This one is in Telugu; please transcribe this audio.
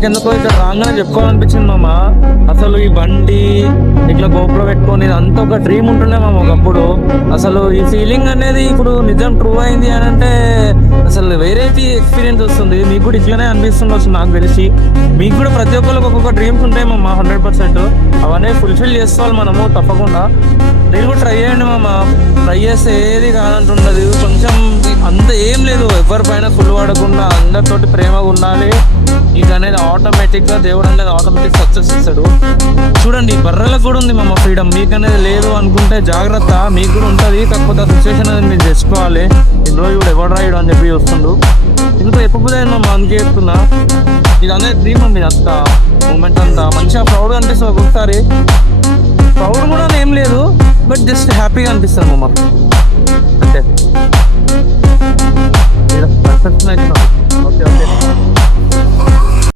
నాకెందుకో ఇక్కడ రాగానే చెప్పుకోవాలనిపించింది మామ. అసలు ఈ బండి ఇట్లా గోపురం పెట్టుకొని అంతా ఒక డ్రీమ్ ఉంటుండే మామ ఒకప్పుడు. అసలు ఈ ఫీలింగ్ అనేది ఇప్పుడు నిజం ట్రూ అయింది అని అంటే అసలు వెరైటీ ఎక్స్పీరియన్స్ వస్తుంది. మీకు కూడా ఇట్లానే అనిపిస్తుండొచ్చు నాకు తెలిసి. మీకు కూడా ప్రతి ఒక్కరికి ఒక్కొక్క డ్రీమ్స్ ఉంటాయి మామ 100%. అవన్నీ ఫుల్ఫిల్ చేసుకోవాలి మనము తప్పకుండా. మీరు కూడా ట్రై చేయండి మామ. ట్రై చేస్తే ఏది కాదంటుండదు. కొంచెం అంత ఏం లేదు, ఎవరి పైన ఫుల్ పడకుండా అందరితోటి ప్రేమగా ఉండాలి. మీకు అనేది ఆటోమేటిక్గా దేవుడు అనేది ఆటోమేటిక్ సక్సెస్ ఇస్తాడు. చూడండి బర్రెలకు కూడా ఉంది మామ ఫ్రీడమ్. మీకు అనేది లేదు అనుకుంటే జాగ్రత్త, మీకు కూడా ఉంటుంది. కాకపోతే ఆ సిచ్యువేషన్ అనేది మీరు తెచ్చుకోవాలి. ఇందులో ఇప్పుడు ఎవడు రాయడు అని చెప్పి వస్తుండు. ఇంకో ఎప్పుడు మామ అందుకే చెప్తున్నా. ఇది అనేది డ్రీమ్ అండి. అంత మూమెంట్ అంతా మంచిగా ప్రౌడ్గా అనిపిస్తుంది. ఒక్కొక్కసారి ప్రౌడ్ కూడా ఏం లేదు, బట్ జస్ట్ హ్యాపీగా అనిపిస్తుంది మామ అంటే. Okay okay